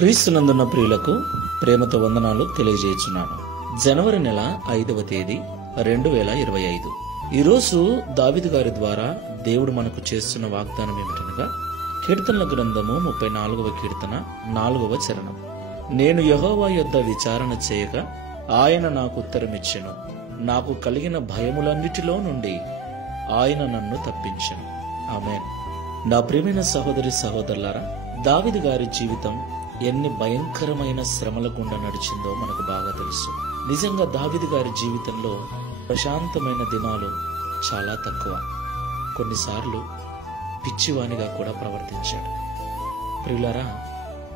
క్రీస్తునందున్న ప్రియులకు ప్రేమతో వందనాలు తెలియజేయుచున్నాను. జనవరి నెల 5వ తేదీ 2025. ఈరోజు దావీదు గారి ద్వారా దేవుడు మనకు చేస్తున్న వాగ్దానం ఏమిటనగా, కీర్తనల గ్రంథము 34వ కీర్తన 4వ చరణం. నేను యెహోవా యొద్ద విచారణ చేయగా ఆయన నాకు ఉత్తరమిచ్చెను. నాకు కలిగిన భయములన్నిటిలో నుండి ఆయన నన్ను తప్పించెను. ఆమేన్. నా ప్రియమైన సహోదరి సహోదరులారా, దావీదు గారి జీవితం ఎన్ని భయంకరమైన శ్రమల గుండా నడిచిందో మనకు బాగా తెలుసు. నిజంగా దావీదు గారి జీవితంలో ప్రశాంతమైన దినాలు చాలా తక్కువ. కొన్నిసార్లు పిచ్చివానిగా కూడా ప్రవర్తించాడు. ప్రియులారా,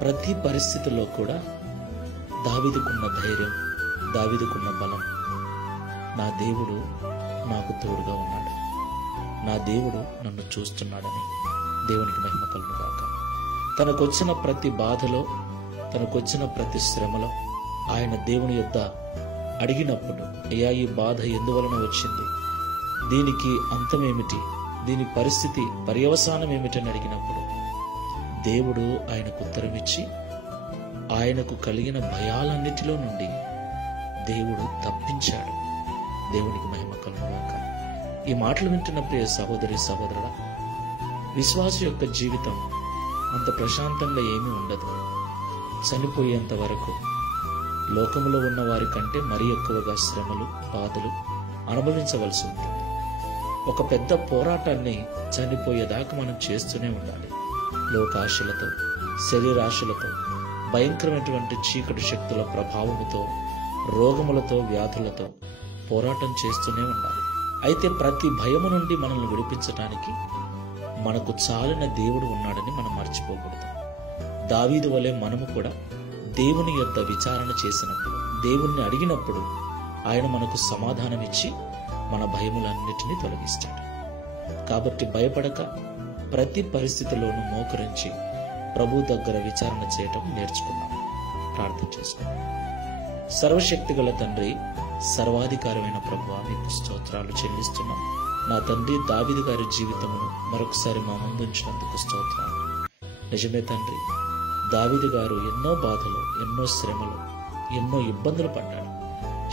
ప్రతి పరిస్థితుల్లో కూడా దావీదుకున్న ధైర్యం, దావీదుకున్న బలం, నా దేవుడు నాకు తోడుగా ఉన్నాడు, నా దేవుడు నన్ను చూస్తున్నాడని దేవునికి మహిమ కలుగును గాక. తనకొచ్చిన ప్రతి బాధలో, తనకొచ్చిన ప్రతి శ్రమలో ఆయన దేవుని యొద్ద అడిగినప్పుడు, అయ్యా ఈ బాధ ఎందువలన వచ్చింది, దీనికి అంతమేమిటి, దీని పరిస్థితి పర్యవసానం ఏమిటని అడిగినప్పుడు దేవుడు ఆయనకు ఉత్తరమిచ్చి ఆయనకు కలిగిన భయాలన్నిటిలో నుండి దేవుడు తప్పించాడు. దేవునికి మహిమ కలుగును గాక. ఈ మాటలు వింటున్న ప్రియ సహోదరి సహోదరుడా, విశ్వాస యొక్క జీవితం అంత ప్రశాంతంగా ఏమీ ఉండదు. చనిపోయేంత వరకు లోకములో ఉన్న వారి కంటే మరీ ఎక్కువగా శ్రమలు, బాధలు అనుభవించవలసి ఉంటుంది. ఒక పెద్ద పోరాటాన్ని చనిపోయేదాకా మనం చేస్తూనే ఉండాలి. లోకాశలతో, శరీరాశలతో, భయంకరమైనటువంటి చీకటి శక్తుల ప్రభావముతో, రోగములతో, వ్యాధులతో పోరాటం చేస్తూనే ఉండాలి. అయితే ప్రతి భయము నుండి మనల్ని విడిపించడానికి మనకు చాలిన దేవుడు ఉన్నాడని మనం మర్చిపోకూడదు. దావీదు వలె మనము కూడా దేవుని యొద్ద విచారణ చేసినప్పుడు, దేవుణ్ణి అడిగినప్పుడు ఆయన మనకు సమాధానం ఇచ్చి మన భయములన్నిటినీ తొలగిస్తాడు. కాబట్టి భయపడక ప్రతి పరిస్థితిలోనూ మోకరించి ప్రభు దగ్గర విచారణ చేయటం నేర్చుకున్నాం. ప్రార్థన చేసుకున్నాం. సర్వశక్తిగల తండ్రి, సర్వాధికారమైన ప్రభువా, మీకు స్తోత్రాలు చెల్లిస్తున్నాం. నా తండ్రి, దావీదు గారి జీవితమును మరొకసారి మా ముందుంచినందుకు స్తోత్రాలు. నిజమే తండ్రి, దావీదు గారు ఎన్నో బాధలు, ఎన్నో శ్రమలు, ఎన్నో ఇబ్బందులు పడ్డాడు.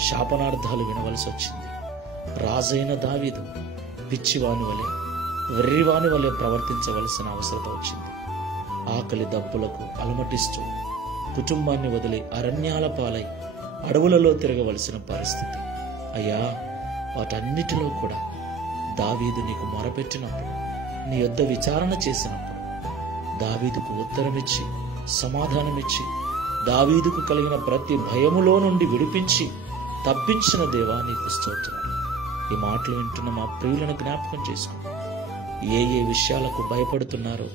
శాపనార్థాలు వినవలసి వచ్చింది. రాజైన దావీదు పిచ్చివాని వలె, వెర్రివాని వలె ప్రవర్తించవలసిన అవసరం వచ్చింది. ఆకలి దప్పులకు అలమటిస్తూ కుటుంబాన్ని వదిలి అరణ్యాల పాలై అడవులలో తిరగవలసిన పరిస్థితి. అయ్యా, వాటన్నిటిలో కూడా దావీదు నీకు మొరపెట్టినప్పుడు, నీ యొద్ద విచారణ చేసినప్పుడు దావీదుకు ఉత్తరమిచ్చి, సమాధానమిచ్చి, దావీదుకు కలిగిన ప్రతి భయములో నుండి విడిపించి తప్పించిన దేవా, నీకు స్తోత్రాలు. ఈ మాటలు వింటున్న మా ప్రియులను జ్ఞాపకం చేసుకో. ఏ ఏ విషయాలకు భయపడుతున్నారో,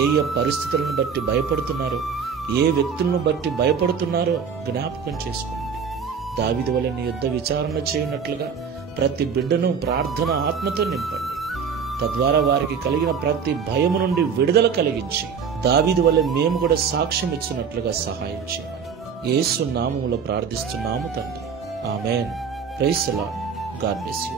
ఏ ఏ పరిస్థితులను బట్టి భయపడుతున్నారో, ఏ వ్యక్తులను బట్టి భయపడుతున్నారో జ్ఞాపకం చేసుకోండి. దావీదు వలె నీ యొద్ద విచారణ చేయనట్లుగా ప్రతి బిడ్డను ప్రార్థన ఆత్మతో నింపండి. తద్వారా వారికి కలిగిన ప్రతి భయము నుండి విడుదల కలిగించి దావీదు వలె మేము కూడా సాక్ష్యం ఇచ్చినట్లుగా సహాయం చేయమని యేసు నామములో ప్రార్థిస్తున్నాము తండ్రి. Amen. Praise the Lord. God bless you.